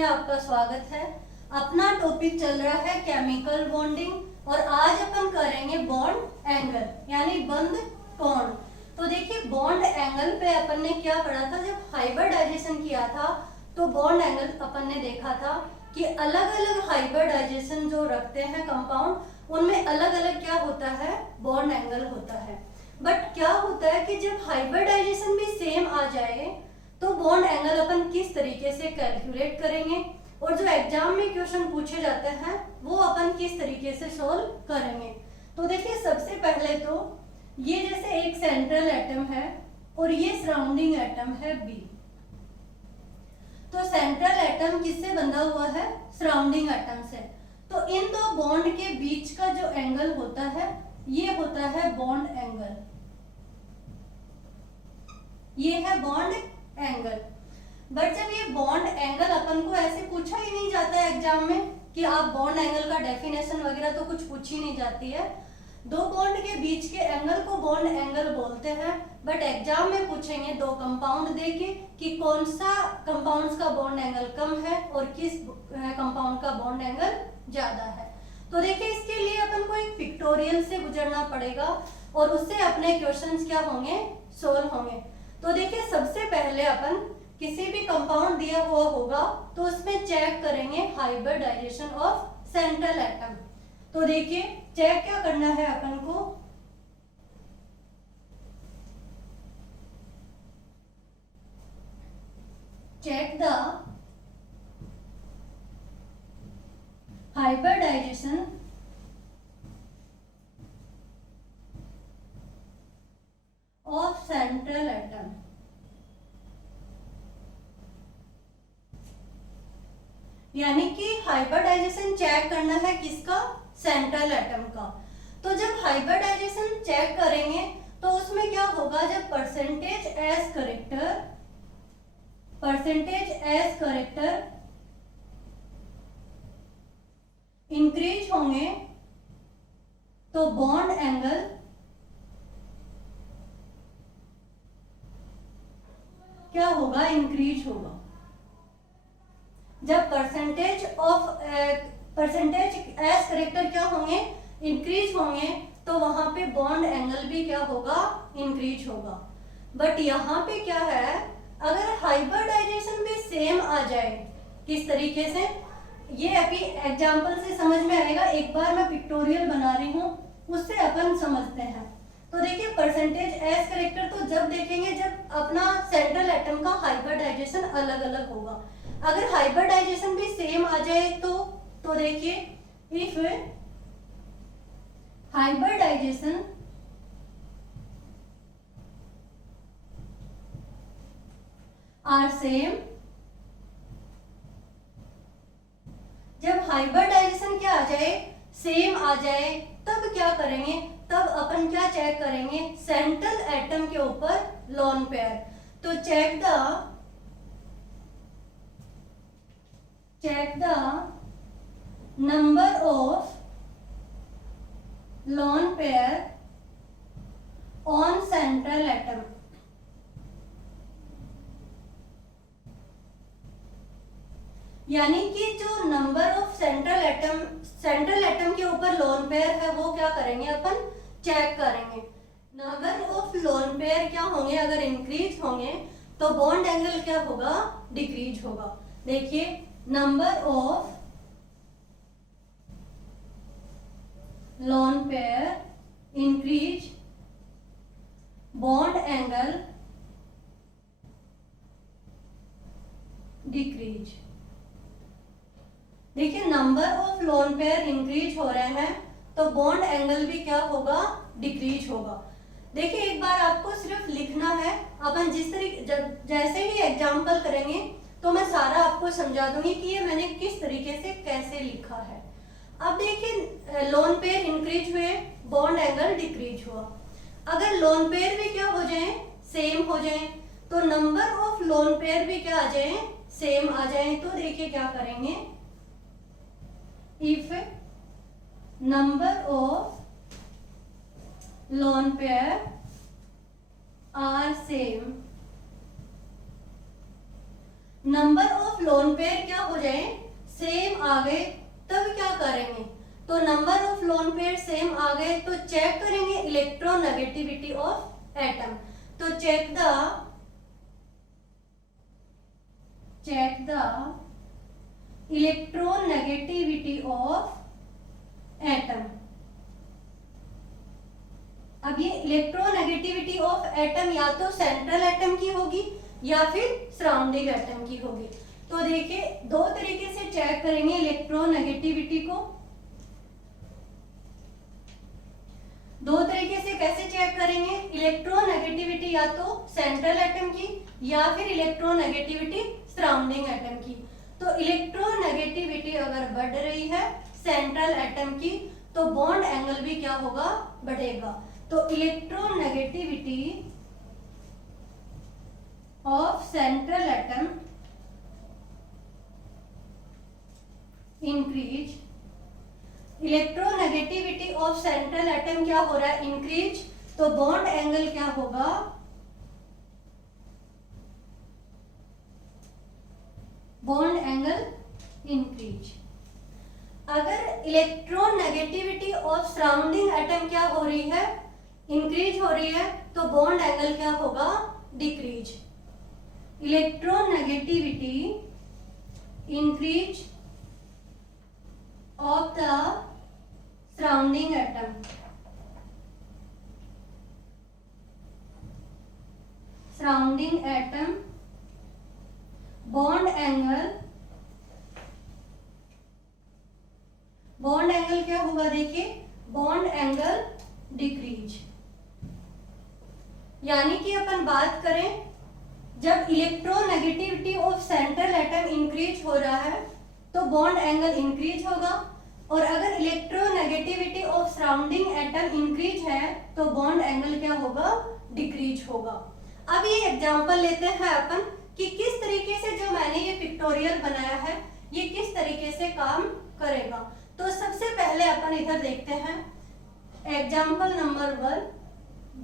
में आपका स्वागत है। अपना टॉपिक चल रहा है केमिकल बॉन्डिंग और आज अपन करेंगे बॉन्ड एंगल यानी बंध कोण। तो देखिए बॉन्ड एंगल पे अपन ने क्या पढ़ा था, जब हाइब्रिडाइजेशन किया था तो बॉन्ड एंगल अपन ने देखा था कि अलग अलग हाइब्रिडाइजेशन जो रखते हैं कंपाउंड उनमें अलग अलग क्या होता है, बॉन्ड एंगल होता है। बट क्या होता है कि जब हाइब्रिडाइजेशन भी सेम आ जाए तो बॉन्ड एंगल अपन किस तरीके से कैलकुलेट करेंगे और जो एग्जाम में क्वेश्चन पूछे जाते हैं वो अपन किस तरीके से सोल्व करेंगे। तो देखिए सबसे पहले तो ये जैसे एक सेंट्रल एटम है और ये सराउंडिंग एटम है बी। तो सेंट्रल एटम किससे बंधा हुआ है, सराउंडिंग एटम से। तो इन दो बॉन्ड के बीच का जो एंगल होता है ये होता है बॉन्ड एंगल, ये है बॉन्ड एंगल। बट जब ये बॉन्ड एंगल अपन को ऐसे पूछा ही नहीं जाता है एग्जाम में कि आप बॉन्ड एंगल का डेफिनेशन वगैरह तो कुछ पूछी नहीं जाती है। दो बॉन्ड के बीच के एंगल को बॉन्ड एंगल बोलते हैं। बट एग्जाम में पूछेंगे दो कंपाउंड देके कि कौन सा कंपाउंड्स का बॉन्ड एंगल कम है और किस कंपाउंड का बॉन्ड एंगल ज्यादा है। तो देखिए इसके लिए अपन को एक पिक्टोरियल से गुजरना पड़ेगा और उससे अपने क्वेश्चंस क्या होंगे, सोल्व होंगे। तो देखिए सबसे पहले अपन किसी भी कंपाउंड दिया हुआ होगा तो उसमें चेक करेंगे हाइब्रिडाइजेशन ऑफ सेंट्रल एटम। तो देखिए चेक क्या करना है अपन को, check the hybridisation of central atom. यानी कि हाइब्रिडाइजेशन चेक करना है किसका, सेंट्रल एटम का। तो जब हाइब्रिडाइजेशन चेक करेंगे तो उसमें क्या होगा, जब परसेंटेज एज करेक्टर इंक्रीज होंगे तो बॉन्ड एंगल क्या होगा, इंक्रीज होगा। जब परसेंटेज एज करेक्टर क्या होंगे, इंक्रीज होंगे तो वहां पे बॉन्ड एंगल भी क्या होगा, इंक्रीज होगा। बट यहाँ पे क्या है, अगर हाइब्रिडाइजेशन भी सेम आ जाए, किस तरीके से ये अभी एग्जांपल से समझ में आएगा। एक बार मैं पिक्टोरियल बना रही हूँ उससे अपन समझते हैं। तो देखिए परसेंटेज एज करेक्टर तो जब देखेंगे जब अपना सेंट्रल एटम का हाइब्रिडाइजेशन अलग अलग होगा। अगर हाइब्रिडाइजेशन भी सेम आ जाए तो देखिए इफ हाइब्रिडाइजेशन आर सेम, जब हाइब्रिडाइजेशन क्या आ जाए, सेम आ जाए, तब क्या करेंगे, तब अपन क्या चेक करेंगे, सेंट्रल एटम के ऊपर लोन पेयर। तो check the number of lone pair on central atom. यानी कि जो नंबर ऑफ सेंट्रल एटम के ऊपर लोन पेयर है वो क्या करेंगे, अपन चेक करेंगे। नंबर ऑफ लोन पेयर क्या होंगे, अगर इंक्रीज होंगे तो बॉन्ड एंगल क्या होगा, डिक्रीज होगा। देखिए number of lone pair increase, bond angle decrease. देखिए number of lone pair increase हो रहे हैं तो बॉन्ड एंगल भी क्या होगा, डिक्रीज होगा। देखिए एक बार आपको सिर्फ लिखना है, अपन जिस तरीके जैसे ही एग्जांपल करेंगे तो मैं सारा आपको समझा दूंगी कि ये मैंने किस तरीके से कैसे लिखा है। अब देखिए लोन पेयर इंक्रीज हुए, बॉन्ड एंगल डिक्रीज हुआ। अगर लोन पेयर भी क्या हो जाए, सेम हो जाए, तो नंबर ऑफ लोन पेयर भी क्या आ जाए, सेम आ जाए। तो देखिए क्या करेंगे, if number of lone pair are same number of lone pair क्या हो जाए, सेम आ गए, तब क्या करेंगे, तो number of lone pair same आ गए तो चेक करेंगे इलेक्ट्रोनेगेटिविटी ऑफ एटम। तो check the electronegativity of atom. अब ये इलेक्ट्रोनेगेटिविटी ऑफ एटम या तो सेंट्रल एटम की होगी या फिर सराउंडिंग एटम की होगी। तो देखिए दो तरीके से चेक करेंगे इलेक्ट्रोनेगेटिविटी को, दो तरीके से कैसे चेक करेंगे इलेक्ट्रोनेगेटिविटी, या तो सेंट्रल एटम की या फिर इलेक्ट्रोनेगेटिविटी सराउंडिंग एटम की। तो इलेक्ट्रोनेगेटिविटी अगर बढ़ रही है सेंट्रल एटम की तो बॉन्ड एंगल भी क्या होगा, बढ़ेगा। तो electronegativity of central atom increase, electronegativity of central atom क्या हो रहा है, इंक्रीज, तो बॉन्ड एंगल क्या होगा, बॉन्ड एंगल इंक्रीज। अगर इलेक्ट्रोनेगेटिविटी ऑफ सराउंडिंग एटम क्या हो रही है, इंक्रीज हो रही है, तो बॉन्ड एंगल क्या होगा, decrease. Electronegativity increase of the surrounding atom, surrounding atom, bond angle, bond angle क्या होगा, देखिए बॉन्ड एंगल डिक्रीज। यानी कि अपन बात करें जब electronegativity of central atom increase हो रहा है तो बॉन्ड एंगल इंक्रीज होगा, और अगर electronegativity of surrounding atom increase है तो बॉन्ड एंगल क्या होगा, डिक्रीज होगा। अब ये एग्जांपल लेते हैं अपन कि किस तरीके से जो मैंने ये पिक्टोरियल बनाया है ये किस तरीके से काम करेगा। तो सबसे पहले अपन इधर देखते हैं example number 1,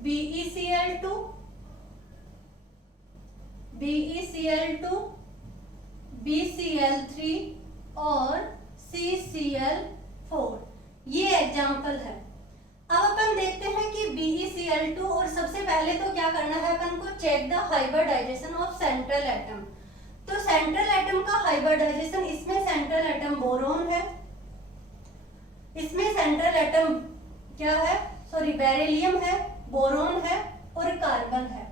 BeCl2, BeCl2, BCl3 और CCl4, ये एग्जांपल है। अब अपन देखते हैं कि BeCl2, और सबसे पहले तो क्या करना है अपन को, check the hybridisation of central atom. तो सेंट्रल एटम का हाइब्रिडाइजेशन, इसमें सेंट्रल एटम बोरोन है, इसमें सेंट्रल एटम क्या है, सॉरी बेरिलियम है, बोरोन है और कार्बन है।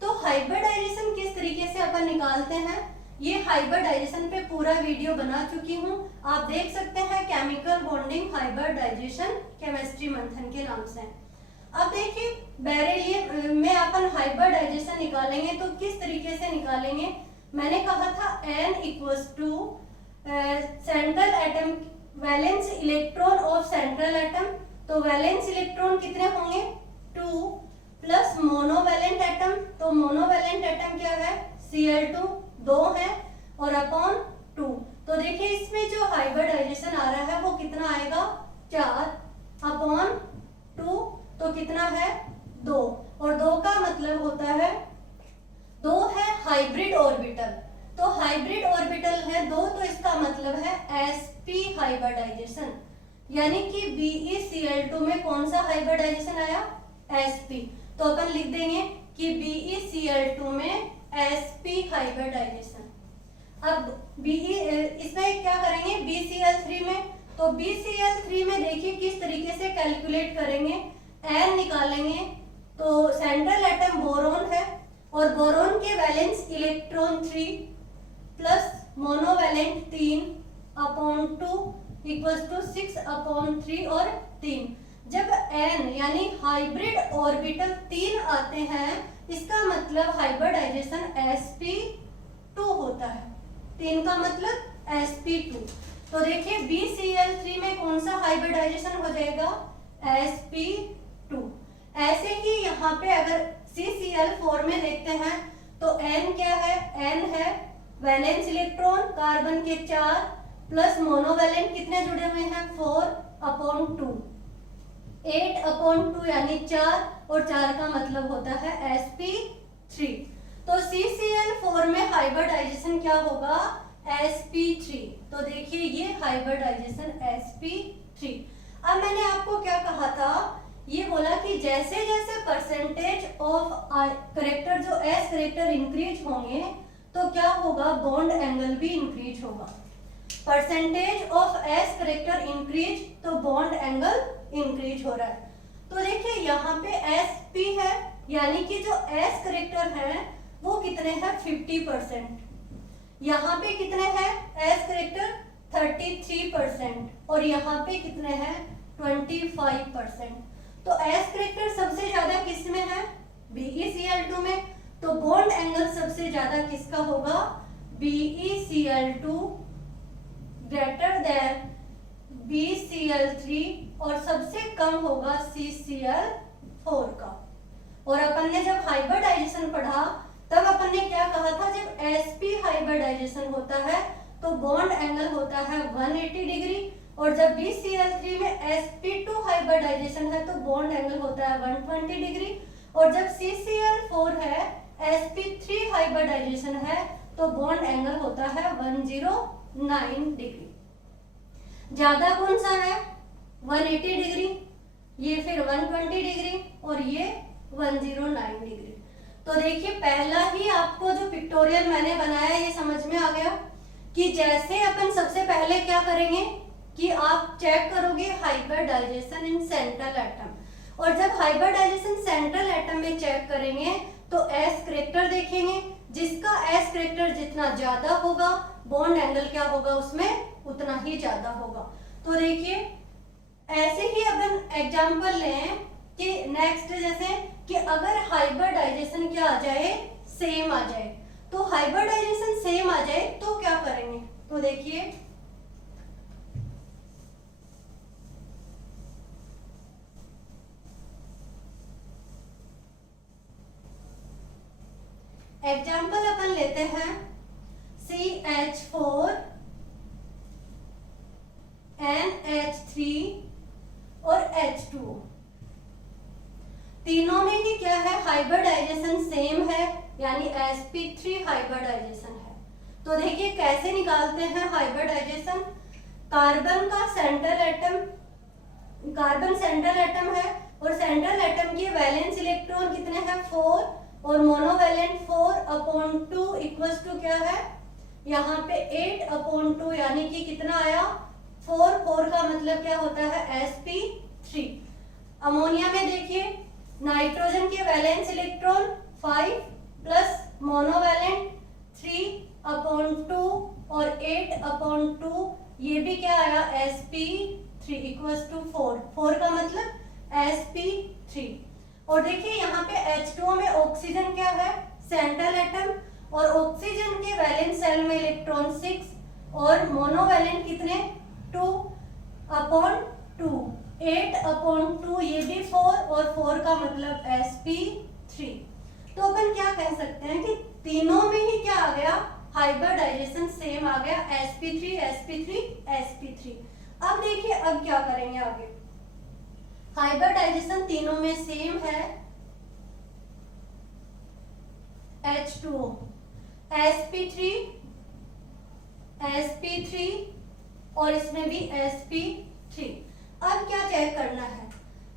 तो हाइब्रिडाइजेशन किस तरीके से अपन निकालते हैं, ये हाइब्रिडाइजेशन पे पूरा वीडियो बना चुकी हूँ, आप देख सकते हैं, केमिकल बॉन्डिंग हाइब्रिडाइजेशन केमिस्ट्री मंथन के नाम से। अब देखिए बेरिलियम में अपन हाइब्रिडाइजेशन निकालेंगे तो किस तरीके से निकालेंगे, मैंने कहा था N equals to central atom valence electron of central atom. तो वैलेंस इलेक्ट्रॉन कितने होंगे, 2 प्लस मोनोवैलेंट एटम, तो मोनोवैलेंट एटम क्या है, Cl2 2 है और अपॉन 2। तो देखिए इसमें जो हाइब्रिडाइजेशन आ रहा है वो कितना आएगा, 4 अपॉन 2, तो कितना है 2, और 2 का मतलब होता है 2 है हाइब्रिड ऑर्बिटल। तो हाइब्रिड ऑर्बिटल है 2, तो इसका मतलब है sp हाइब्रिडाइजेशन, यानी कि BeCl2 में कौन सा हाइब्रिडाइजेशन आया, sp। तो अपन लिख देंगे कि BeCl2 में sp हाइब्रिडाइजेशन। अब इसमें क्या करेंगे BCl3 में, तो BCl3 में देखिए किस तरीके से कैलकुलेट करेंगे, N निकालेंगे, तो सेंट्रल एटम बोरोन है और बोरोन के valence electron 3 plus monovalent 3 upon 2 equals to 6 upon 3 और 3। जब N यानी हाइब्रिड ऑर्बिटल 3 आते हैं इसका मतलब हाइब्रिडाइजेशन sp2 होता है, 3 का मतलब sp2। तो देखिए BCl3 में कौन सा हाइब्रिडाइजेशन हो जाएगा, sp2। ऐसे ही यहाँ पे अगर CCl4 में देखते हैं तो N क्या है, N है वैलेंस इलेक्ट्रॉन कार्बन के 4 प्लस मोनोवैलेंट कितने जुड़े हुए हैं, 4 अपॉन 2, 8 अपॉन 2 यानी 4, और 4 का मतलब होता है sp3। तो CCl4 में हाइब्रिडाइजेशन क्या होगा, sp3। तो देखिए ये हाइब्रिडाइजेशन sp3। अब मैंने आपको क्या कहा था, ये बोला कि जैसे जैसे परसेंटेज ऑफ करेक्टर जो s करेक्टर इंक्रीज होंगे तो क्या होगा, बॉन्ड एंगल भी इंक्रीज होगा। Percentage of s character increase तो बॉन्ड एंगल इंक्रीज हो रहा है। तो देखिए यहाँ पे sp है, यानी कि जो s करेक्टर है वो कितने हैं, 50%। यहाँ पे कितने हैं s करेक्टर, 33%। और यहाँ पे कितने हैं, 25%। तो s करेक्टर सबसे ज्यादा किस में है, BeCl2 में। तो बॉन्ड एंगल सबसे ज्यादा किसका होगा, BeCl2 ग्रेटर देन BeCl3 और सबसे कम होगा CCl4 का। और अपन ने जब हाइब्रिडाइजेशन पढ़ा तब अपन ने क्या कहा था, जब sp हाइब्रिडाइजेशन होता है तो बॉन्ड एंगल होता है 180 डिग्री, और जब BeCl3 में sp2 हाइब्रिडाइजेशन है तो बॉन्ड एंगल होता है 120 डिग्री, और जब CCl4 है sp3 हाइब्रिडाइजेशन है तो बॉन्ड एंगल होता है 109 डिग्री। ज्यादा कौन सा है, 180 डिग्री, ये फिर 120 डिग्री और ये 109 डिग्री। तो देखिए पहला ही आपको जो पिक्टोरियल मैंने बनाया ये समझ में आ गया कि जैसे अपन सबसे पहले क्या करेंगे कि आप चेक करोगे हाइब्रिडाइजेशन इन सेंट्रल एटम, और जब हाइब्रिडाइजेशन सेंट्रल एटम में चेक करेंगे तो s करेक्टर देखेंगे, जिसका s करेक्टर जितना ज्यादा होगा बॉन्ड एंगल क्या होगा उसमें उतना ही ज्यादा होगा। तो देखिए ऐसे ही अपन एग्जांपल लें कि नेक्स्ट जैसे कि अगर हाइब्रिडाइजेशन क्या आ जाए, सेम आ जाए, तो हाइब्रिडाइजेशन सेम आ जाए तो क्या करेंगे। तो देखिए एग्जाम्पल अपन लेते हैं CH4 NH3 और H2। तीनों में ही क्या है, हाइब्रिडाइजेशन सेम है, यानी sp3 हाइब्रिडाइजेशन है। तो देखिए कैसे निकालते हैं हाइब्रिडाइजेशन। कार्बन का central atom, carbon central atom है और सेंट्रल एटम के वैलेंस इलेक्ट्रॉन कितने हैं, 4, और मोनोवैलेंट 4/2 इक्वल्स टू क्या है, यहाँ पे 8/2, यानी कि कितना आया, 4 का मतलब क्या होता है, sp3। अमोनिया में देखिए नाइट्रोजन के वैलेंस इलेक्ट्रॉन 5 प्लस मोनोवैलेंट 3/2 और 8/2, ये भी क्या आया, sp3 इक्वल्स टू 4 का मतलब sp3। और देखिए यहाँ पे H2O में ऑक्सीजन क्या है, सेंट्रल एटम, और ऑक्सीजन के वैलेंस शेल में इलेक्ट्रॉन 6 और मोनोवैलेंट कितने, 2/2, 8/2, ये भी 4 और 4 का मतलब sp3। तो अपन क्या कह सकते हैं कि तीनों में ही क्या आ गया, हाइब्रिडाइजेशन सेम आ गया, sp3 sp3 sp3। अब देखिए अब क्या करेंगे आगे, हाइब्रिडाइजेशन तीनों में सेम है, H2O sp3 sp3 और इसमें भी sp3। अब क्या चेक करना है,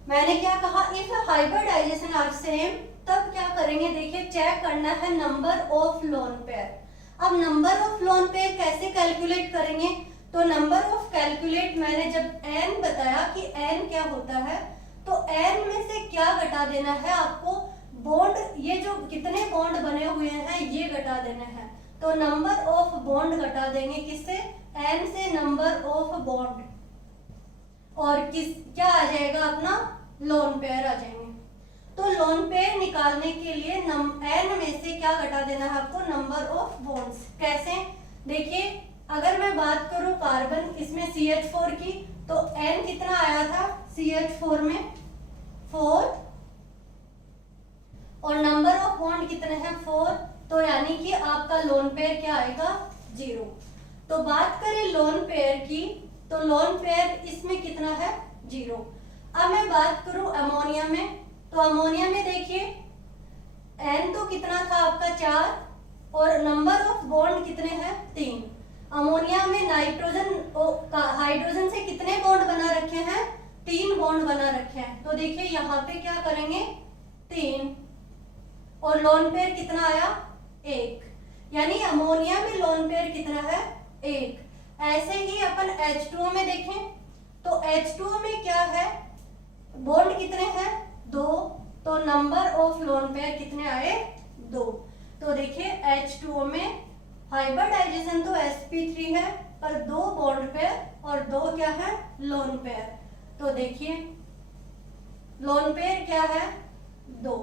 मैंने क्या कहा, इफ हाइब्रिडाइजेशन आर सेम, तब क्या करेंगे, देखिए चेक करना है नंबर ऑफ लोन पेयर। अब नंबर ऑफ लोन पेयर कैसे कैलकुलेट करेंगे, तो नंबर ऑफ कैलकुलेट मैंने जब n बताया कि n क्या होता है, तो n में से क्या घटा देना है आपको, बॉन्ड, ये जो कितने बॉन्ड बने हुए हैं ये घटा देना है। तो नंबर ऑफ बॉन्ड घटा देंगे किससे, n से नंबर ऑफ बॉन्ड, और किस क्या आ जाएगा अपना, लोन पेयर आ जाएंगे। तो लोन पेयर निकालने के लिए n में से क्या घटा देना है आपको, नंबर ऑफ बॉन्ड्स। कैसे, देखिए अगर मैं बात करूं कार्बन इसमें CH4 की, तो n कितना आया था CH4 में 4, और नंबर ऑफ बॉन्ड कितने हैं 4, तो यानी कि आपका लोन पेयर क्या आएगा, 0। तो बात करें लोन पेयर की, तो लोन पेयर इसमें कितना है, 0। अब मैं बात करूं अमोनिया में, तो अमोनिया में देखिए एन तो कितना था आपका 4, और नंबर ऑफ बॉन्ड कितने हैं 3। अमोनिया में हाइड्रोजन से कितने बॉन्ड बना रखे हैं 3 बॉन्ड बना रखे हैं। तो देखिए यहाँ पे क्या करेंगे 3, और लोन पेयर कितना आया 1, यानी अमोनिया में लोन पेयर कितना है 1। ऐसे ही अपन H2O में देखें तो H2O में क्या है बॉन्ड कितने हैं 2, तो नंबर ऑफ लोन पेयर कितने आए 2। तो देखिए H2O में हाइब्रिडाइजेशन तो sp3 है पर 2 बॉन्ड पेयर और 2 क्या है लोन पेयर। तो देखिए लोन पेयर क्या है 2।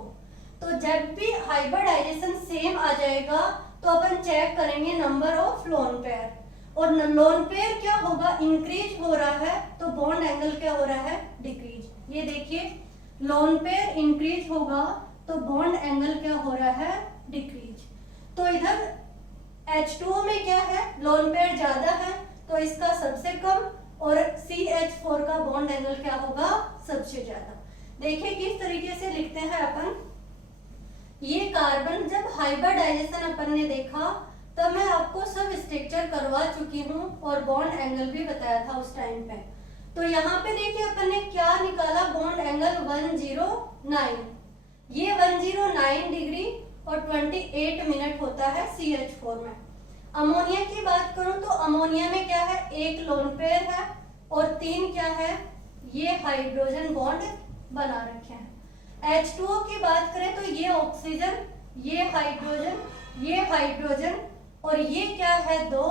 तो जब भी हाइब्रिडाइजेशन सेम आ जाएगा तो अपन चेक करेंगे नंबर ऑफ लोन पेयर, और लोन पेयर क्या होगा इंक्रीज हो रहा है तो बॉन्ड एंगल क्या हो रहा है डिक्रीज। ये देखिए लोन पेयर इंक्रीज होगा तो बॉन्ड एंगल क्या हो रहा है डिक्रीज। तो इधर H2O में क्या है लोन पेयर ज्यादा है तो इसका सबसे कम, और CH4 का बॉन्ड एंगल क्या होगा सबसे ज्यादा। देखिए किस तरीके से लिखते हैं अपन। ये कार्बन जब हाइब्रिडाइजेशन अपन ने देखा तब मैं आपको सब स्ट्रक्चर करवा चुकी हूँ और बॉन्ड एंगल भी बताया था उस टाइम पे। तो यहाँ पे देखिए अपन ने क्या निकाला बॉन्ड एंगल 109, ये 109 डिग्री और 28 मिनट होता है CH4 में। अमोनिया की बात करूं तो अमोनिया में क्या है 1 लोन पेयर है और 3 क्या है ये हाइड्रोजन बॉन्ड बना रखे हैं। H2O की बात करें तो ये ऑक्सीजन, ये हाइड्रोजन और ये क्या है 2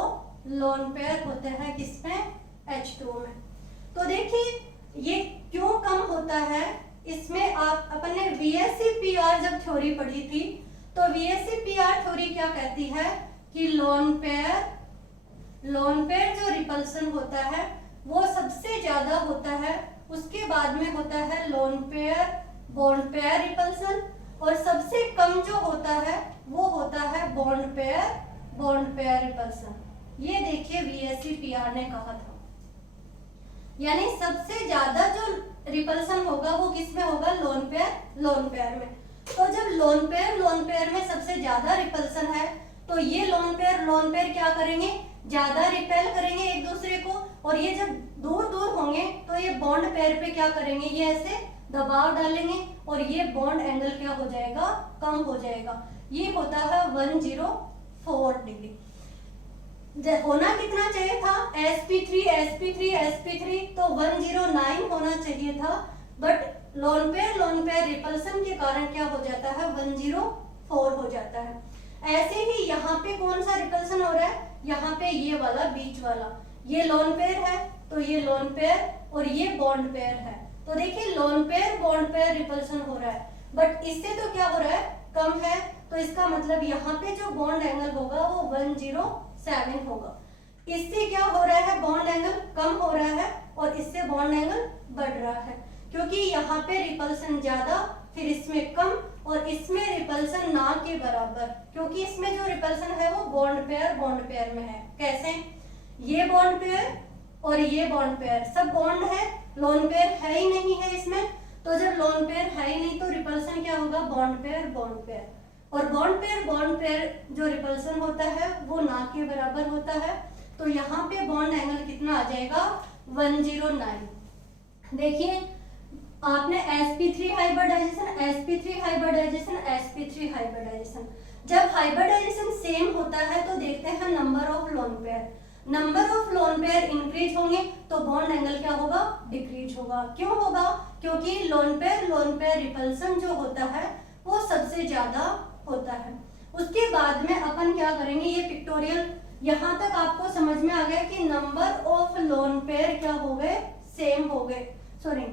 लोन पेयर होते हैं किसमें H2O में। तो देखिए ये क्यों कम होता है, इसमें आप अपन ने VSEPR जब थ्योरी पढ़ी थी तो VSEPR थ्योरी क्या कहती है कि लोन पेयर जो रिपल्सन होता है वो सबसे ज्यादा होता है, उसके बाद में होता है lone pair bond pair repulsion, और सबसे कम जो होता है वो होता है बॉन्ड पेयर रिपल्सन। ये देखिए VSEPR ने कहा था, यानी सबसे ज्यादा जो रिपल्सन होगा वो किस में होगा लोन पेयर में। तो जब लोन पेयर में सबसे ज्यादा रिपल्सन है तो ये लोन पेयर क्या करेंगे ज्यादा रिपेल करेंगे एक दूसरे को, और ये जब दूर होंगे तो ये बॉन्ड पेयर पे क्या करेंगे ये ऐसे दबाव डालेंगे और ये बॉन्ड एंगल क्या हो जाएगा कम हो जाएगा। ये होता है 104 डिग्री। होना कितना चाहिए था sp3 तो 109 होना चाहिए था, बट लोन पेयर रिपल्सन के कारण क्या हो जाता है 104 हो जाता है। ऐसे ही यहाँ पे कौन सा रिपल्सन हो रहा है, यहाँ पे ये वाला बीच वाला, ये लोन पेयर है तो ये लोन पेयर और ये बॉन्ड पेयर है। तो देखिए lone pair bond pair repulsion हो रहा है, बट इससे तो क्या हो रहा है कम है, तो इसका मतलब यहाँ पे जो बॉन्ड एंगल होगा वो 107 होगा। इससे क्या हो रहा है बॉन्ड एंगल कम हो रहा है और इससे बॉन्ड एंगल बढ़ रहा है, क्योंकि यहाँ पे रिपल्सन ज्यादा फिर इसमें कम और इसमें रिपल्सन ना के बराबर, क्योंकि इसमें जो रिपल्सन है वो बॉन्ड पेयर में है। कैसे, ये बॉन्ड पेयर और ये बॉन्ड पेयर सब बॉन्ड है, लोन पेयर है ही नहीं है इसमें। तो जब लोन पेयर है ही नहीं तो रिपल्सन क्या होगा बॉन्ड पेयर, और बॉन्ड पेयर जो रिपल्सन होता है वो ना के बराबर होता है। तो यहाँ पे बॉन्ड एंगल कितना आ जाएगा 109। देखिए आपने sp3 हाइब्रिडाइजेशन, जब हाइब्रिडाइजेशन सेम होता है तो देखते हैं number of lone pair increase होंगे तो बॉन्ड एंगल क्या होगा डिक्रीज होगा। क्यों होगा, क्योंकि लोन पेयर रिपल्सन जो होता है वो सबसे ज्यादा होता है। उसके बाद में अपन क्या करेंगे, ये पिक्टोरियल यहाँ तक आपको समझ में आ गया कि नंबर ऑफ लोन पेयर क्या हो गए सेम हो गए, sorry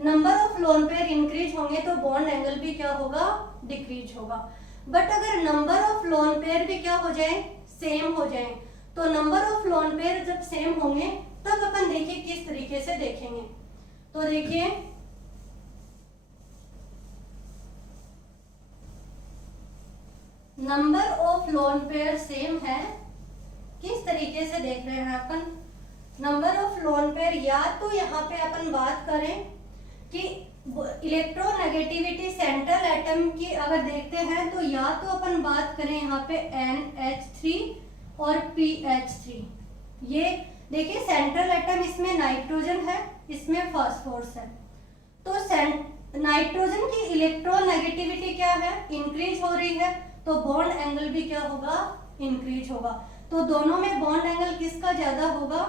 number of lone pair increase होंगे तो बॉन्ड एंगल भी क्या होगा डिक्रीज होगा। बट अगर नंबर ऑफ लोन पेयर भी क्या हो जाए सेम हो जाए, तो नंबर ऑफ लोन पेयर जब सेम होंगे तब अपन देखिए किस तरीके से देखेंगे। तो देखिए number of lone pair same है, किस तरीके से देख रहे हैं अपन नंबर ऑफ लोन पेयर, या तो यहाँ पे अपन बात करें कि इलेक्ट्रोनेगेटिविटी सेंट्रल एटम की अगर देखते हैं तो या तो अपन बात करें यहाँ पे NH3 और PH3। ये देखिए सेंट्रल एटम, इसमें नाइट्रोजन है, इसमें फास्फोरस है। तो नाइट्रोजन की इलेक्ट्रोनेगेटिविटी क्या है, इंक्रीज हो रही है, तो बॉन्ड एंगल भी क्या होगा, इंक्रीज होगा। तो दोनों में बॉन्ड एंगल किसका ज्यादा होगा,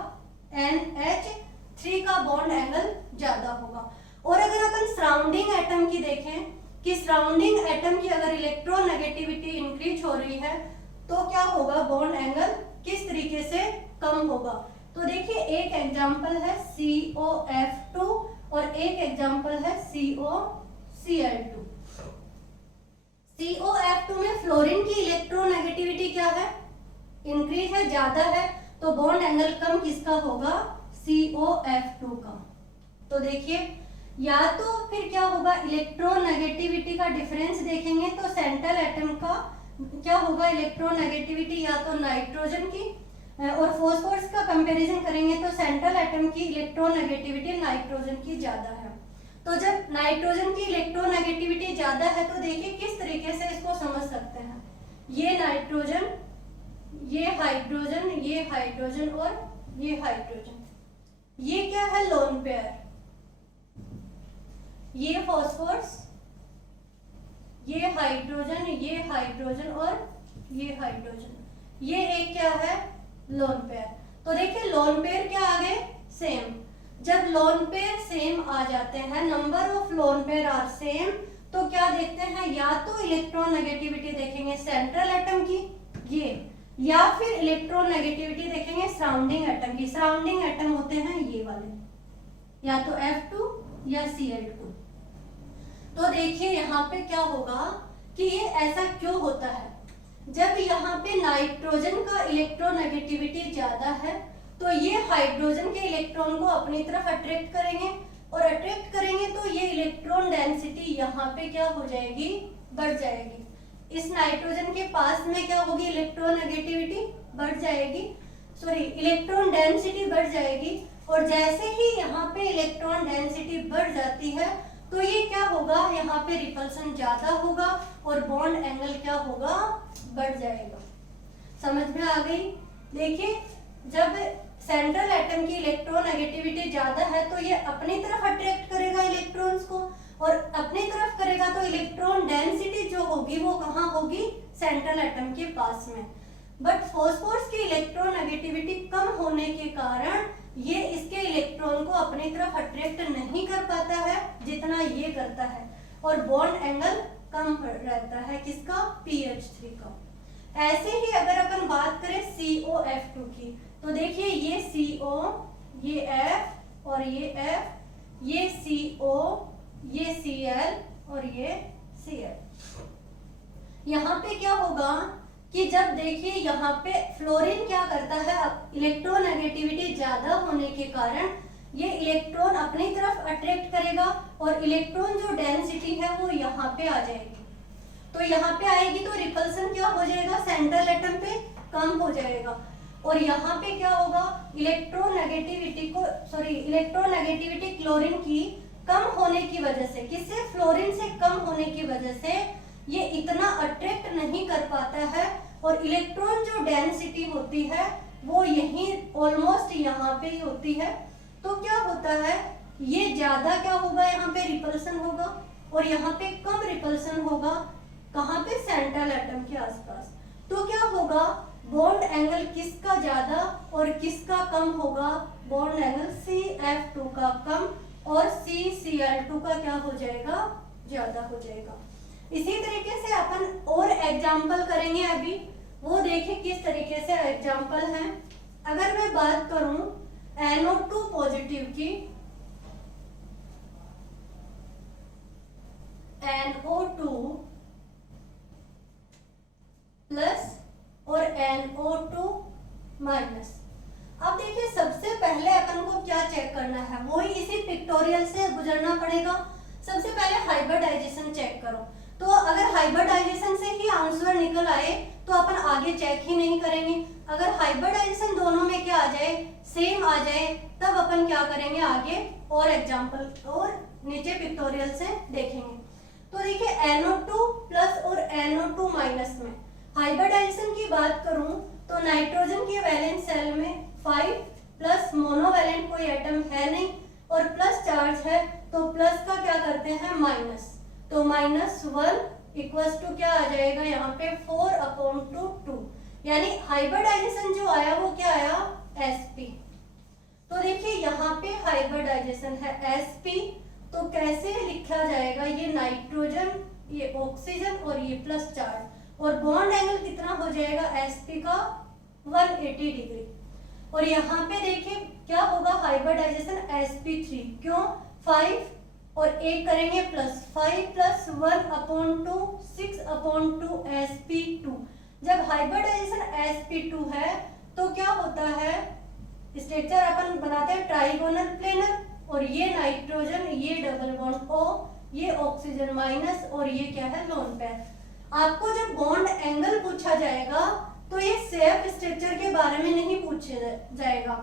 NH3 का बॉन्ड एंगल ज्यादा होगा। और अगर अपन सराउंडिंग एटम की देखें कि सराउंडिंग एटम की अगर इलेक्ट्रोनेगेटिविटी इंक्रीज हो रही है तो क्या होगा, बॉन्ड एंगल किस तरीके से कम होगा। तो देखिए एक एग्जांपल है COF2 और एक एग्जांपल है COCl2। COF2 में फ्लोरीन की इलेक्ट्रोनेगेटिविटी क्या है, इंक्रीज है, ज्यादा है, तो बॉन्ड एंगल कम किसका होगा, COF2 का। तो देखिए या तो फिर क्या होगा, इलेक्ट्रोनेगेटिविटी का डिफरेंस देखेंगे तो सेंट्रल एटम का क्या होगा इलेक्ट्रोनेगेटिविटी, या तो नाइट्रोजन की और फॉस्फोरस का कंपैरिजन करेंगे तो सेंट्रल एटम की इलेक्ट्रोनेगेटिविटी नाइट्रोजन की ज्यादा है। तो जब नाइट्रोजन की इलेक्ट्रोनेगेटिविटी ज्यादा है तो देखिए किस तरीके से इसको समझ सकते हैं, ये नाइट्रोजन, ये हाइड्रोजन, ये हाइड्रोजन और ये हाइड्रोजन, ये क्या है, लोन पेयर, ये फॉस्फोरस, ये हाइड्रोजन, ये हाइड्रोजन और ये हाइड्रोजन, ये एक क्या है, लोन पेयर। तो देखिए लोन पेयर क्या आ गए, सेम। जब लोन पेयर सेम आ जाते हैं, number of lone pair are same, तो क्या देखते हैं, या तो इलेक्ट्रोनेगेटिविटी देखेंगे सेंट्रल एटम की ये, या फिर इलेक्ट्रोनेगेटिविटी देखेंगे सराउंडिंग एटम की। सराउंडिंग एटम होते हैं ये वाले, या तो F2 या Cl2। तो देखिए यहाँ पे क्या होगा कि ये ऐसा क्यों होता है, जब यहाँ पे नाइट्रोजन का इलेक्ट्रोनेगेटिविटी ज्यादा है तो ये हाइड्रोजन के इलेक्ट्रॉन को अपनी तरफ अट्रैक्ट करेंगे, और अट्रैक्ट करेंगे तो ये इलेक्ट्रॉन डेंसिटी यहाँ पे क्या हो जाएगी, बढ़ जाएगी। इस नाइट्रोजन के पास में क्या होगी, इलेक्ट्रोनेगेटिविटी बढ़ जाएगी, सॉरी इलेक्ट्रॉन डेंसिटी बढ़ जाएगी। और जैसे ही यहाँ पे इलेक्ट्रॉन डेंसिटी बढ़ जाती है तो ये क्या होगा, यहाँ पे रिपल्सन ज्यादा होगा और बॉन्ड एंगल क्या होगा, बढ़ जाएगा। समझ में आ गई। देखिए जब सेंट्रल एटम की इलेक्ट्रोनेगेटिविटी ज्यादा है तो ये अपनी तरफ अट्रैक्ट करेगा इलेक्ट्रॉन्स को, और अपनी तरफ करेगा तो इलेक्ट्रॉन डेंसिटी जो होगी वो कहाँ होगी, सेंट्रल एटम के पास में। बट फॉस्फोरस की इलेक्ट्रोनेगेटिविटी कम होने के कारण ये इसके इलेक्ट्रॉन को अपनी तरफ अट्रैक्ट नहीं कर पाता है जितना ये करता है, और बॉन्ड एंगल कम रहता है किसका, PH3 का। ऐसे ही अगर अपन बात करें COF2 की, तो देखिए ये CO, ये F और ये F, ये CO, ये Cl और ये Cl। यहाँ पे क्या होगा कि जब देखिए यहाँ पे फ्लोरीन क्या करता है, इलेक्ट्रोनेगेटिविटी ज्यादा होने के कारण ये इलेक्ट्रॉन अपनी तरफ अट्रैक्ट करेगा और इलेक्ट्रॉन जो डेंसिटी है वो यहाँ पे आ जाएगी। तो यहाँ पे आएगी तो रिपल्सन क्या हो जाएगा, सेंट्रल एटम पे कम हो जाएगा, और यहाँ पे क्या होगा, इलेक्ट्रोनेगेटिविटी क्लोरीन की कम होने की वजह से, किससे, फ्लोरीन से कम होने की वजह से ये इतना अट्रैक्ट नहीं कर पाता है, और इलेक्ट्रॉन जो डेंसिटी होती है वो यही ऑलमोस्ट यहाँ पे ही होती है। तो क्या होता है, ये ज्यादा क्या होगा, यहाँ पे रिपल्सन होगा, और यहाँ पे कम रिपल्सन होगा, कहाँ पे, सेंट्रल एटम के आसपास। तो क्या होगा, बॉन्ड एंगल किसका ज्यादा और किसका कम होगा, बॉन्ड एंगल CF2 का कम और CCl2 का क्या हो जाएगा, ज्यादा हो जाएगा। इसी तरीके से अपन और एग्जाम्पल करेंगे अभी, वो देखें किस तरीके से एग्जाम्पल हैं। अगर मैं बात करूं NO2 पॉजिटिव की, NO2 प्लस और NO2 माइनस। अब देखिए सबसे पहले अपन को क्या चेक करना है, वही इसी पिक्टोरियल से गुजरना पड़ेगा। सबसे पहले हाइब्रिडाइजेशन चेक करो, तो अगर हाइब्रिडाइजेशन से ही आंसर निकल आए तो अपन आगे चेक ही नहीं करेंगे। अगर हाइब्रिडाइजेशन दोनों में क्या आ जाए, सेम आ जाए, तब अपन क्या करेंगे, आगे और एग्जांपल और नीचे पिक्टोरियल से देखेंगे। तो देखिए NO2 प्लस और NO2 माइनस में हाइब्रिडाइजेशन की बात करूं तो नाइट्रोजन के वैलेंस शेल में 5 प्लस मोनोवैलेंट कोई एटम है नहीं और प्लस चार्ज है, तो प्लस का क्या करते हैं माइनस, तो -1 इक्वल्स टू क्या आ जाएगा यहाँ पे 4/2, यानी हाइब्रिडाइजेशन जो आया वो क्या आया sp। तो देखिए यहाँ पे हाइब्रिडाइजेशन है sp, तो कैसे लिखा जाएगा, ये नाइट्रोजन, ये ऑक्सीजन और ये प्लस चार्ज, और बॉन्ड एंगल कितना हो जाएगा sp का 180 डिग्री। और यहाँ पे देखिए क्या होगा हाइब्रिडाइजेशन sp3, क्यों 5 और 1 करेंगे प्लस 5 प्लस 1/2 6/2 sp2। जब हाइब्रिडाइजेशन sp2 है तो क्या होता है, स्ट्रक्चर अपन बनाते हैं ट्राइगोनल प्लेनर, और ये नाइट्रोजन, ये डबल बॉन्ड O, ये ऑक्सीजन माइनस और ये क्या है लोन पेयर। आपको जब बॉन्ड एंगल पूछा जाएगा तो ये सेफ स्ट्रक्चर के बारे में नहीं पूछा जाएगा,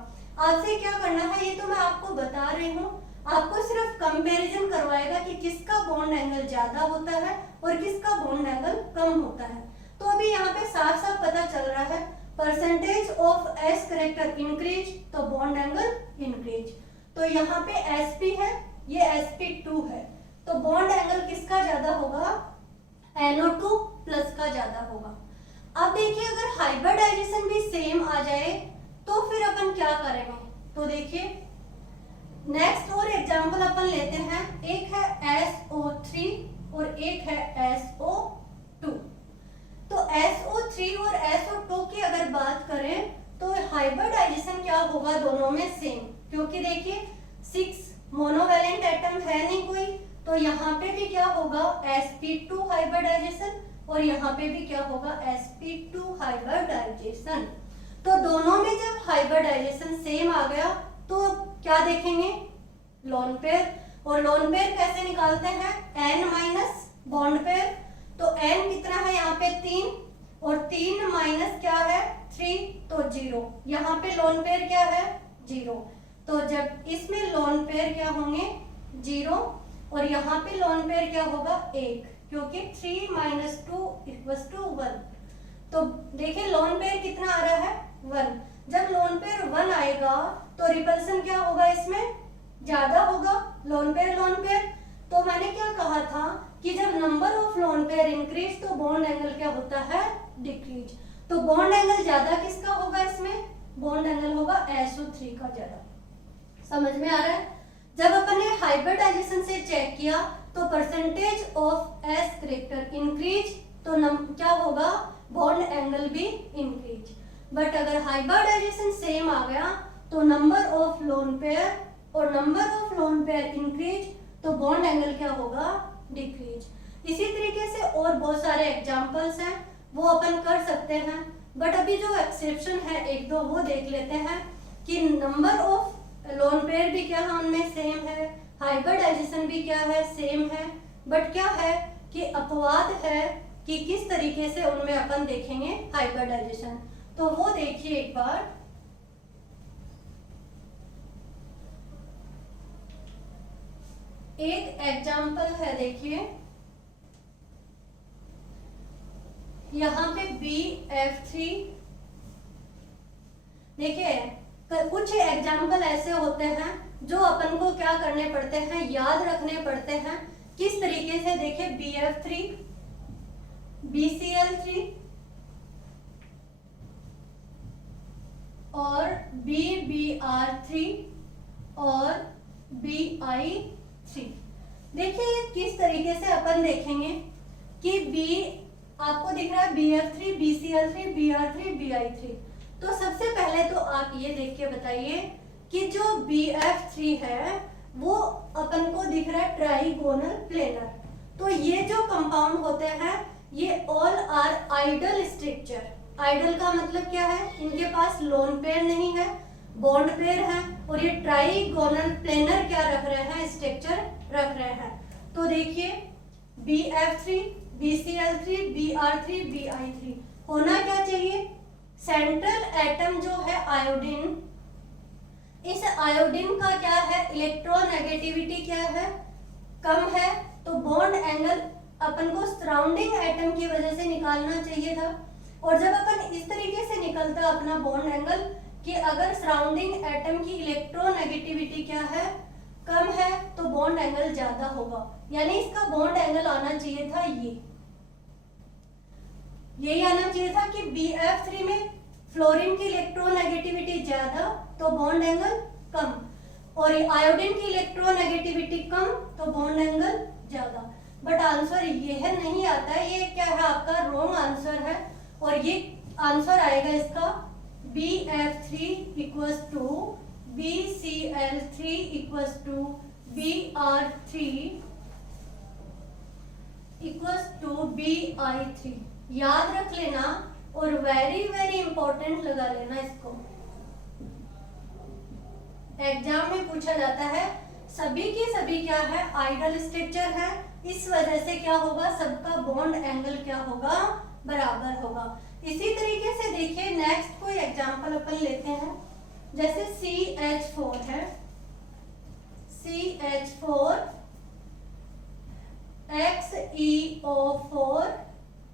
आपसे क्या करना है ये तो मैं आपको बता रही हूँ, आपको सिर्फ कंपैरिजन करवाएगा कि किसका बॉन्ड एंगल ज्यादा होता है और किसका बॉन्ड एंगल कम होता है। तो अभी यहाँ पे साफ साफ पता चल रहा है percentage of S character increase तो बॉन्ड एंगल इंक्रीज। तो यहाँ पे sp है, ये sp2 है, तो बॉन्ड एंगल किसका ज्यादा होगा, NO2 प्लस का ज्यादा होगा। अब देखिए अगर हाइब्रिडाइजेशन भी सेम आ जाए तो फिर अपन क्या करेंगे, तो देखिए नेक्स्ट और एग्जांपल अपन लेते हैं, एक है SO3 और एक है SO2। तो SO3 और SO2 की अगर बात करें तो हाइब्रिडाइजेशन क्या होगा दोनों में सेम, क्योंकि देखिए 6 मोनोवैलेंट एटम है नहीं कोई, तो यहाँ पे भी क्या होगा sp2 हाइब्रिडाइजेशन और यहाँ पे भी क्या होगा sp2 हाइब्रिडाइजेशन। तो दोनों में जब हाइब्रिडाइजेशन सेम आ गया तो क्या देखेंगे लोन पेयर, और लोन पेयर कैसे निकालते हैं n माइनस बॉन्ड पेयर, तो n कितना है यहाँ पे 3 और 3 माइनस क्या है 3 तो 0, यहाँ पे लोन पेयर क्या है 0, तो जब इसमें लोन पेयर क्या होंगे 0 और यहाँ पे लोन पेयर क्या होगा 1, क्योंकि 3 माइनस 2 इक्वल्स टू 1। तो देखिए लोन पेयर कितना आ रहा है 1, जब लोन पेयर 1 आएगा तो रिपल्सन क्या होगा इसमें ज्यादा होगा, लोन पेयर। तो मैंने क्या कहा था कि जब number of lone pair increase तो बॉन्ड एंगल क्या होता है डिक्रीज। तो बॉन्ड एंगल ज्यादा किसका होगा इसमें, बॉन्ड एंगल होगा SO3 का ज्यादा। समझ में आ रहा है। जब अपन ने हाइब्रिडाइजेशन से चेक किया तो percentage of S character increase तो क्या होगा बॉन्ड एंगल भी इंक्रीज। बट अगर हाइब्रिडाइजेशन सेम आ गया तो नंबर ऑफ लोन पेयर और number of lone pair increase तो बॉन्ड एंगल क्या होगा डिक्रीज। इसी तरीके से और बहुत सारे एग्जांपल्स हैं वो अपन कर सकते हैं, बट अभी जो एक्सेप्शन है एक दो वो देख लेते हैं कि नंबर ऑफ लोन पेयर भी क्या है उनमें सेम है, हाइब्रिडाइजेशन भी क्या है सेम है, बट क्या है कि अपवाद है कि किस तरीके से उनमें अपन देखेंगे हाइब्रिडाइजेशन। तो वो देखिए एक बार, एक एग्जांपल है देखिए यहाँ पे BF3। देखिए कुछ एग्जाम्पल ऐसे होते हैं जो अपन को क्या करने पड़ते हैं याद रखने पड़ते हैं किस तरीके से। देखिए BF3 BCl3 और BBr3 और BI3। देखिए ये किस तरीके से अपन देखेंगे कि B आपको दिख रहा है BF3 BCl3 BR3 BI3। तो सबसे पहले तो आप ये देख के बताइए कि जो BF3 है वो अपन को दिख रहा है ट्राइगोनल प्लेनर। तो ये जो कंपाउंड होते हैं ये all are ideal structure. Ideal का मतलब क्या है, इनके पास लोन पेयर नहीं है, बॉन्ड पेयर है, और ये ट्राइगोनल प्लेनर क्या रख रहे हैं स्ट्रक्चर रख रहे हैं। तो देखिए BF3 BCl3 BR3 BI3 होना क्या चाहिए, सेंट्रल एटम जो है आयोडीन, इस आयोडीन का क्या है इलेक्ट्रोनेगेटिविटी क्या है कम है तो बॉन्ड एंगल अपन को सराउंडिंग एटम की वजह से निकालना चाहिए था। और जब अपन इस तरीके से निकलता अपना बॉन्ड एंगल कि अगर सराउंडिंग एटम की इलेक्ट्रोनेगेटिविटी क्या है, कम है, तो बॉन्ड एंगल ज्यादा होगा, यानी इसका बॉन्ड एंगल आना चाहिए था यही आना चाहिए था कि BF3 में फ्लोरीन की इलेक्ट्रोनेगेटिविटी ज्यादा तो बॉन्ड एंगल कम, और आयोडीन की इलेक्ट्रोनेगेटिविटी कम तो बॉन्ड एंगल ज्यादा। बट आंसर यह नहीं आता है, ये क्या है आपका रॉन्ग आंसर है, और ये आंसर आएगा इसका BF3 equals to BCl3 equals to BR3 equals to BI3। याद रख लेना और वेरी वेरी इंपॉर्टेंट लगा लेना इसको, एग्जाम में पूछा जाता है। सभी के सभी क्या है, आइडल स्ट्रक्चर है, इस वजह से क्या होगा, सबका बॉन्ड एंगल क्या होगा, बराबर होगा। इसी तरीके से देखिए नेक्स्ट कोई एग्जांपल अपन लेते हैं, जैसे CH4 है, CH4 XeO4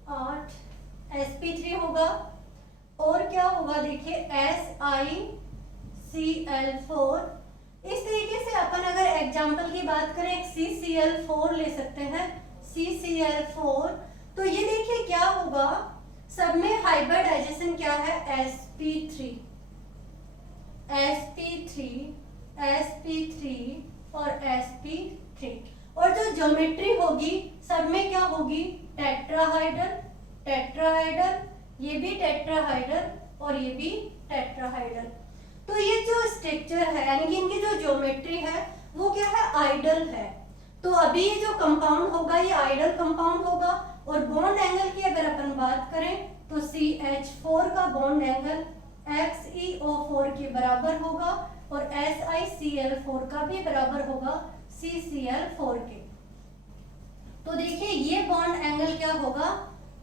8 sp3 होगा, और क्या होगा देखिए SiCl4। इस तरीके से अपन अगर एग्जांपल की बात करें एक CCl4 ले सकते हैं, CCl4, तो ये देखिए क्या होगा, सब में हाइब्रिडाइजेशन क्या है, sp3 और sp3, और जो ज्योमेट्री होगी सब में क्या होगी, टेट्राहाइडल, ये भी टेट्राहाइडल और ये भी टेट्राहाइडल। तो ये जो स्ट्रक्चर है यानी कि इनकी जो ज्योमेट्री है वो क्या है, आइडल है। तो अभी ये जो कंपाउंड होगा ये आइडल कंपाउंड होगा, और बॉन्ड एंगल की अगर अपन बात करें तो CH4 का बॉन्ड एंगल XeO4 के बराबर होगा, और SiCl4 का भी बराबर होगा CCl4 के। तो देखिए ये बॉन्ड एंगल क्या होगा,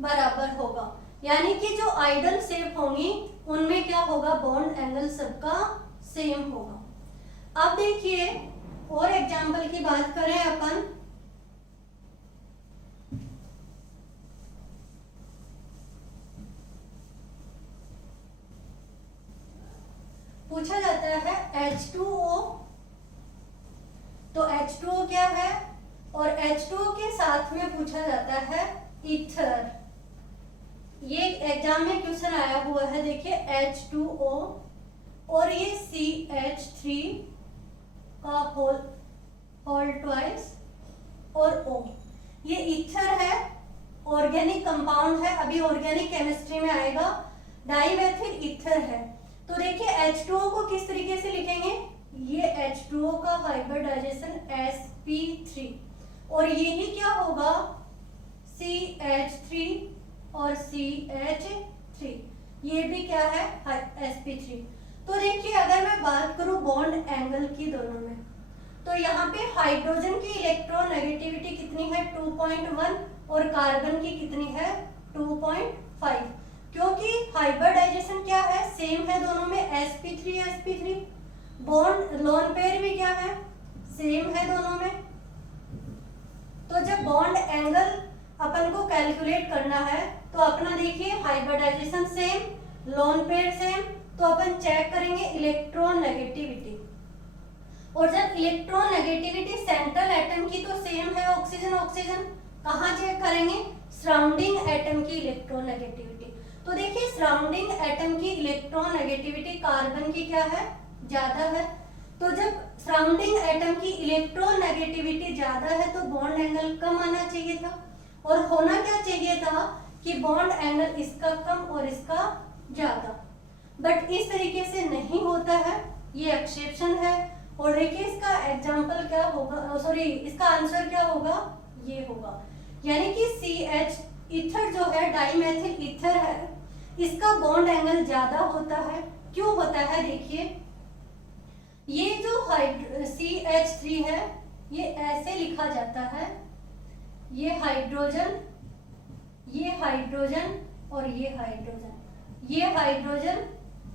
बराबर होगा, यानी कि जो आइडल शेप होंगी उनमें क्या होगा, बॉन्ड एंगल सबका सेम होगा। अब देखिए और एग्जांपल की बात करें अपन, पूछा जाता है H2O, तो H2O क्या है, और H2O के साथ में पूछा जाता है ईथर। ये एग्जाम में क्वेश्चन आया हुआ है, देखिए H2O और ये CH3 का होल ट्वाइस और O, ये ईथर है, ऑर्गेनिक कंपाउंड है, अभी ऑर्गेनिक केमिस्ट्री में आएगा, डाइमेथिल ईथर है। तो देखिए H2O को किस तरीके से लिखेंगे, ये H2O का हाइब्रिडाइजेशन sp3, और यही क्या होगा CH3 और CH3, ये भी क्या है sp3। तो देखिए अगर मैं बात करूं बॉन्ड एंगल की दोनों में, तो यहाँ पे हाइड्रोजन की इलेक्ट्रोनेगेटिविटी कितनी है 2.1 और कार्बन की कितनी है 2.5, क्योंकि हाइब्रिडाइजेशन क्या है सेम है दोनों में sp3 बॉन्ड लोन पेयर भी क्या है सेम है दोनों में। तो जब बॉन्ड एंगल अपन को कैलकुलेट करना है तो अपना देखिए hybridisation same, lone pair same, तो अपन चेक करेंगे इलेक्ट्रोनेगेटिविटी, और जब इलेक्ट्रोनेगेटिविटी सेंट्रल एटम की तो सेम है ऑक्सीजन ऑक्सीजन, कहाँ चेक करेंगे सराउंडिंग एटम की इलेक्ट्रोनेगेटिविटी। तो देखिए सराउंडिंग एटम की इलेक्ट्रोनेगेटिविटी कार्बन की क्या है ज्यादा है, तो जब सराउंडिंग एटम की इलेक्ट्रोनेगेटिविटी ज्यादा है तो बॉन्ड एंगल कम आना चाहिए था, और होना क्या चाहिए था कि बॉन्ड एंगल इसका कम और इसका ज्यादा, बट इस तरीके से नहीं होता है, ये एक्सेप्शन है। और देखिए इसका एग्जांपल क्या होगा, सॉरी इसका आंसर क्या होगा, ये होगा, यानी कि CH ईथर जो है डाइमेथिल ईथर है, इसका बॉन्ड एंगल ज्यादा होता है। क्यों होता है देखिए, ये जो CH3 है ये ऐसे लिखा जाता है, ये हाइड्रोजन और ये हाइड्रोजन, ये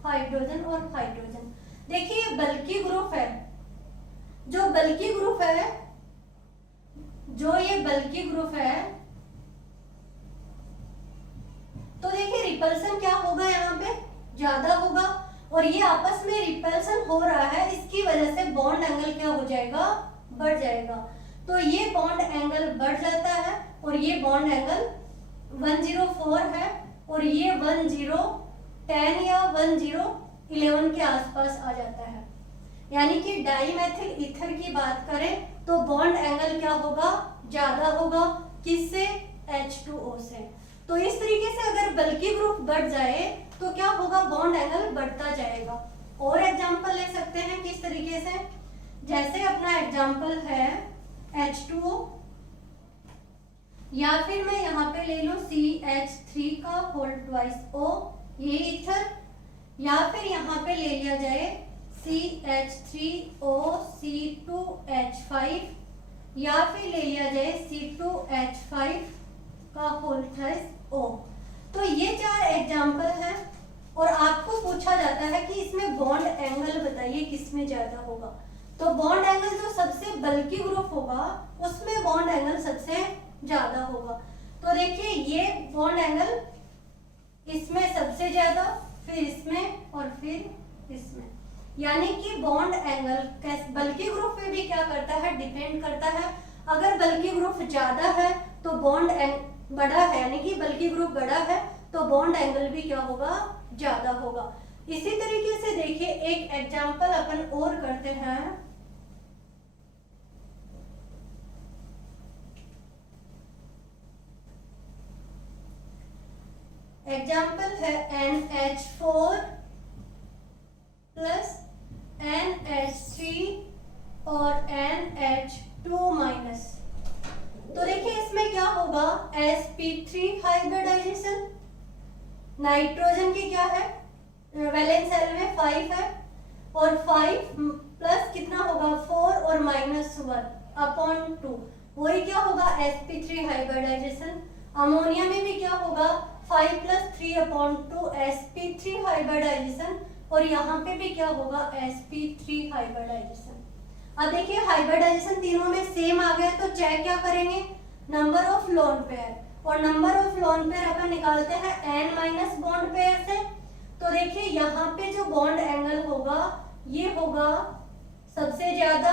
हाइड्रोजन और हाइड्रोजन। देखिए ये बल्कि ग्रुप है, जो बल्कि ग्रुप है जो ये बल्कि ग्रुप है, तो देखिए रिपल्सन क्या होगा, यहाँ पे ज्यादा होगा और ये आपस में रिपल्सन हो रहा है, इसकी वजह से बॉन्ड एंगल क्या हो जाएगा, बढ़ जाएगा। तो ये बॉन्ड एंगल बढ़ जाता है और ये बॉन्ड एंगल 104 है और ये 1010 या 1011 के आसपास आ जाता है। यानी कि डाईमेथिल ईथर की बात करें तो बॉन्ड एंगल क्या होगा, ज्यादा होगा, किससे, H2O से। तो इस तरीके से अगर बल्कि ग्रुप बढ़ जाए तो क्या होगा, बॉन्ड एंगल बढ़ता जाएगा। और एग्जांपल ले सकते हैं किस तरीके से, जैसे अपना एग्जांपल है H2O, या फिर मैं यहाँ पे ले लूं CH3 का होल ट्वाइस O, ये ईथर, या फिर यहाँ पे ले लिया जाए CH3O C2H5, या फिर ले लिया जाए C2H5 का होल ट्वाइस O। तो ये 4 एग्जाम्पल हैं और आपको पूछा जाता है कि इसमें बॉन्ड एंगल बताइए किसमें ज्यादा होगा। तो बॉन्ड एंगल जो सबसे बल्कि ग्रुप होगा उसमें बॉन्ड एंगल सबसे ज्यादा होगा। तो देखिए ये बॉन्ड एंगल इसमें सबसे ज्यादा, फिर इसमें और फिर इसमें, यानी कि बॉन्ड एंगल बल्कि ग्रुप पे भी क्या करता है, डिपेंड करता है। अगर बल्कि ग्रुप ज्यादा है तो बॉन्ड बड़ा है, यानी कि बल्कि ग्रुप बड़ा है तो बॉन्ड एंगल भी क्या होगा, ज्यादा होगा। इसी तरीके से देखिए एक एग्जांपल अपन और करते हैं। एग्जाम्पल है NH4 प्लस NH3 और NH2 माइनस। तो देखिए इसमें क्या होगा, sp3 हाइब्रिडाइजेशन, नाइट्रोजन की क्या है, वैलेंस शेल में 5 है और 5 प्लस कितना होगा 4 और -1/2, वही क्या होगा sp3 हाइब्रिडाइजेशन। अमोनिया में भी क्या होगा 5 + 3/2 sp3 हाइब्रिडाइजेशन और यहाँ पे भी क्या होगा sp3 हाइब्रिडाइजेशन। अब देखिए हाइब्रिडाइजेशन तीनों में सेम आ गया तो चेक क्या करेंगे, नंबर ऑफ लोन पेयर, और नंबर ऑफ लोन पेयर अपन निकालते हैं n- बॉन्ड पेयर से। तो देखिए यहाँ पे जो बॉन्ड एंगल होगा ये होगा सबसे ज्यादा,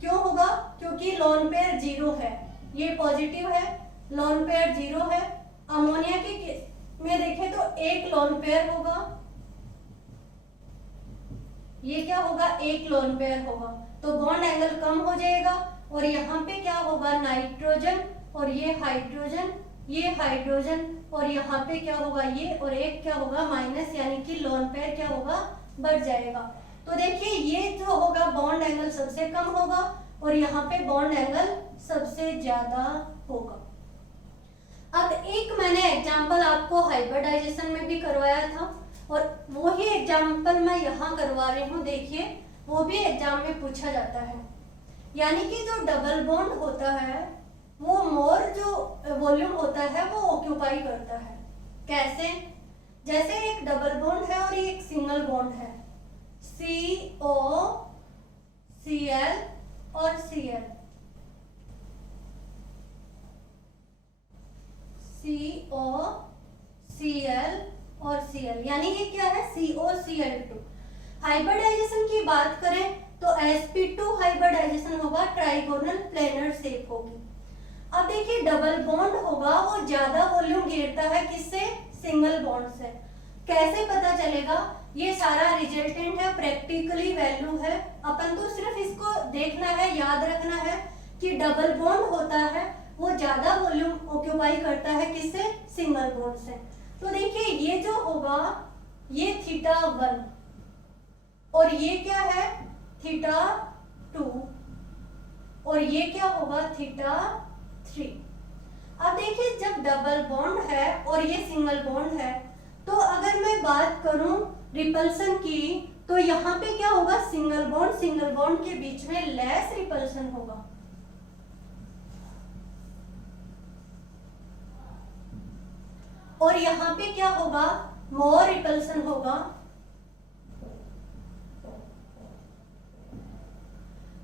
क्यों होगा, क्योंकि लोन पेयर 0 है, ये पॉजिटिव है, लोन पेयर 0 है। अमोनिया के केस में देखें तो एक लोन पेयर होगा, ये क्या होगा, एक लोन पेयर होगा, तो बॉन्ड एंगल कम हो जाएगा। और यहाँ पे क्या होगा, नाइट्रोजन और ये हाइड्रोजन, ये हाइड्रोजन और यहाँ पे क्या होगा ये, और एक क्या होगा माइनस, यानी कि लोन पेयर क्या होगा, बढ़ जाएगा। तो देखिए ये जो होगा बॉन्ड एंगल सबसे कम होगा और यहाँ पे बॉन्ड एंगल सबसे ज्यादा होगा। अब एक मैंने एग्जांपल आपको हाइब्रिडाइजेशन में भी करवाया था और वही एग्जांपल मैं यहाँ करवा रही हूँ, देखिए वो भी एग्जाम में पूछा जाता है। यानी कि जो डबल बॉन्ड होता है वो मोर जो वॉल्यूम होता है वो ऑक्यूपाई करता है। कैसे, जैसे एक डबल बॉन्ड है और एक सिंगल बॉन्ड है, CO Cl और Cl, CO Cl और Cl, यानी ये क्या है COCl2। हाइब्रिडाइजेशन की बात करें तो sp2 हाइब्रिडाइजेशन होगा, ट्राइगोनल प्लेनर शेप होगी। अब देखिए डबल बॉन्ड होगा वो ज्यादा वॉल्यूम घेरता है किससे, सिंगल बॉन्ड से। कैसे पता चलेगा, ये सारा रिजल्टेंट है, प्रैक्टिकली वैल्यू है, अपन तो सिर्फ इसको देखना है, याद रखना है कि डबल बॉन्ड होता है वो ज्यादा वॉल्यूम ऑक्यूपाई करता है किससे, सिंगल बॉन्ड से। तो देखिए ये जो होगा ये θ1 और ये क्या है θ2 और ये क्या होगा θ3। अब देखिए जब डबल बॉन्ड है और ये सिंगल बॉन्ड है तो अगर मैं बात करूं रिपल्सन की तो यहाँ पे क्या होगा, सिंगल बॉन्ड के बीच में लेस रिपल्सन होगा, और यहाँ पे क्या होगा, मोर रिपल्सन होगा।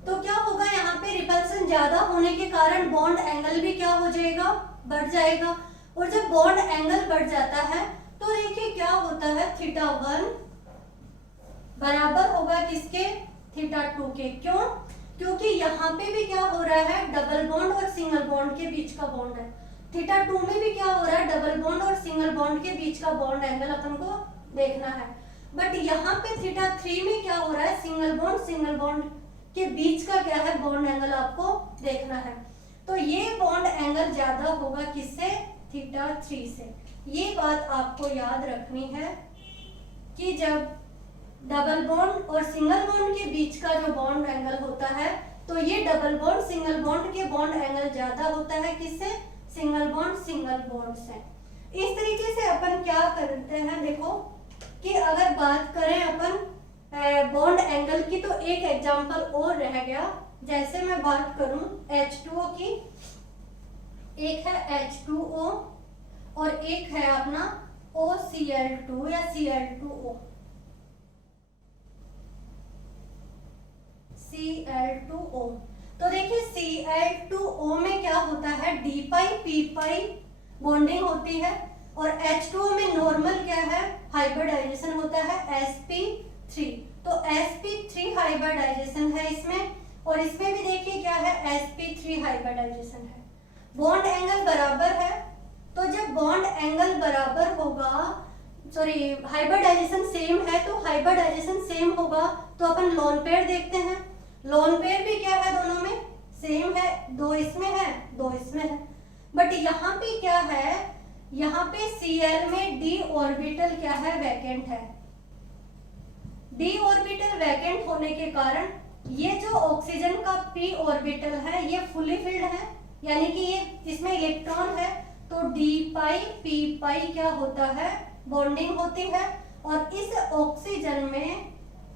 तो क्या होगा, यहाँ पे रिपल्सन ज्यादा होने के कारण बॉन्ड एंगल भी क्या हो जाएगा, बढ़ जाएगा। और जब बॉन्ड एंगल बढ़ जाता है तो देखिए क्या होता है, θ1 बराबर होगा किसके, θ2 के। क्यों, क्योंकि यहाँ पे भी क्या हो रहा है, डबल बॉन्ड और सिंगल बॉन्ड के बीच का बॉन्ड है। θ2 में भी क्या हो रहा है, डबल बॉन्ड और सिंगल बॉन्ड के बीच का बॉन्ड एंगल अपन को देखना है। बट यहाँ पे θ3 में क्या हो रहा है, सिंगल बॉन्ड के बीच का क्या है, बॉन्ड एंगल आपको देखना है। तो ये बॉन्ड एंगल ज्यादा होगा किससे, θ3 से। ये बात आपको याद रखनी है कि जब डबल बॉन्ड और सिंगल बॉन्ड के बीच का जो बॉन्ड एंगल होता है तो ये डबल बॉन्ड सिंगल बॉन्ड के बॉन्ड एंगल ज्यादा होता है किससे, सिंगल बॉन्ड से। इस तरीके से अपन क्या करते हैं, देखो कि अगर बात करें अपन बॉन्ड एंगल की तो एक एग्जांपल और रह गया। जैसे मैं बात करूं H2O की, एक है H2O और एक है अपना OCl2 या Cl2O, Cl2O। तो देखिए Cl2O में क्या होता है, D पाई P पाई बॉन्डिंग होती है और H2O में नॉर्मल क्या है, हाइब्रिडाइजेशन होता है sp3। तो sp3 हाइब्रिडाइजेशन है इसमें, और इसमें भी देखिए क्या है, sp3 हाइब्रिडाइजेशन है। बॉन्ड एंगल बराबर है, तो जब बॉन्ड एंगल बराबर होगा, सॉरी हाइब्रिडाइजेशन सेम है, तो हाइब्रिडाइजेशन सेम होगा तो अपन लोन पेयर देखते हैं। लोन पेयर भी क्या है, दोनों में सेम है, दो इसमें है दो इसमें है। बट यहाँ पे क्या है, यहाँ पे Cl में d ऑर्बिटल क्या है, वैकेंट है। d ऑर्बिटल वैकेंट होने के कारण ये जो ऑक्सीजन का p ऑर्बिटल है ये फुली फिल्ड है, यानी कि ये इसमें इलेक्ट्रॉन है, तो d पाई p पाई क्या होता है, बॉन्डिंग होती है। और इस ऑक्सीजन में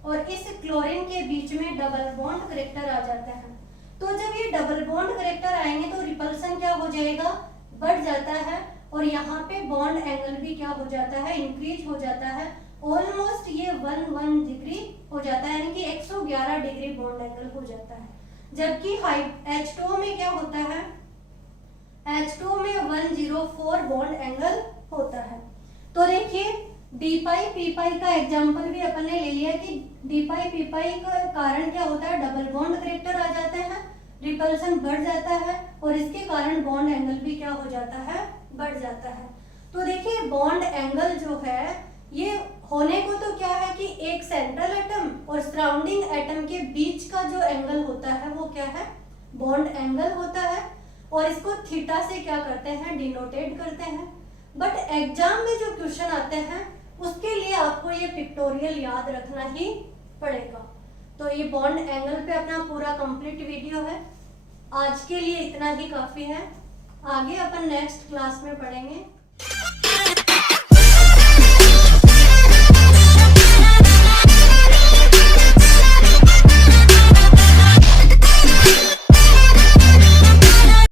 और इस क्लोरीन के बीच में डबल बॉन्ड करेक्टर आ जाते हैं। तो जब ये डबल बॉन्ड करेक्टर आएंगे तो रिपल्सन क्या हो जाएगा, बढ़ जाता है, और यहाँ पे बॉन्ड एंगल भी क्या हो जाता है, इंक्रीज हो जाता है। ऑलमोस्ट ये 1 डिग्री हो जाता है, यानी कि 111 डिग्री बॉन्ड एंगल हो जाता है। जबकि H2O में क्या होता है, H2O में 104 बॉन्ड एंगल होता है। तो देखिए d पाई p पाई का एग्जांपल भी अपन ने ले लिया कि d पाई p पाई का कारण क्या होता है, डबल बॉन्ड करेक्टर आ जाते हैं, रिपल्सन बढ़ जाता है, और इसके कारण बॉन्ड एंगल भी क्या हो जाता है, बढ़ जाता है। तो देखिए बॉन्ड एंगल जो है ये होने को तो क्या है कि एक सेंट्रल एटम और सराउंडिंग एटम के बीच का जो एंगल होता है वो क्या है, बॉन्ड एंगल होता है, और इसको थीटा से क्या करते हैं, डिनोटेट करते हैं। बट एग्जाम में जो क्वेश्चन आते हैं उसके लिए आपको ये पिक्टोरियल याद रखना ही पड़ेगा। तो ये बॉन्ड एंगल पे अपना पूरा कंप्लीट वीडियो है। आज के लिए इतना ही काफी है, आगे अपन नेक्स्ट क्लास में पढ़ेंगे।